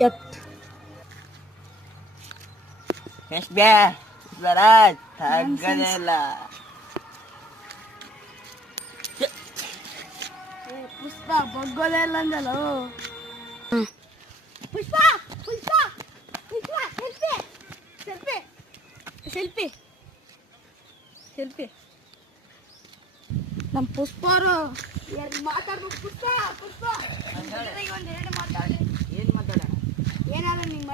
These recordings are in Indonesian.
Cep. Yes, be. Berat. Tagalela. Pusta, bagolela na lo. Puspa, puspa, Pusta, help. Help. Help. Help. poro. Yang mata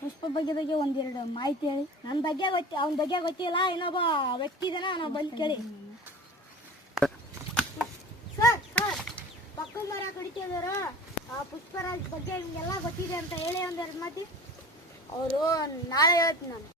ಪುಷ್ಪ ಬಗ್ಗೆ ಬಗ್ಗೆ ಒಂದೆರಡು ಮಾಹಿತಿ ಹೇಳಿ ನನ್ನ ಬಗ್ಗೆ ಗೊತ್ತಿ ಅವನ್ ಬಗ್ಗೆ ಗೊತ್ತಿಲ್ಲ ಇನ್ನೊಬ್ಬ ವ್ಯಕ್ತಿ ಇದನ್ನ ಬಂದು ಕೇಳಿ ಸರ್ ಪಕ್ಕದ ಮರ ಕುಡಿಕರು ಆ ಪುಷ್ಪರಾಜ್ ಹಿಂಗೆಲ್ಲ ಗೊತ್ತಿದೆ ಅಂತ ಹೇಳಿ ಒಂದೆರಡು ಎರಡು ಮಾತಿ ಅವರು ನಾಳೆ ನಾನು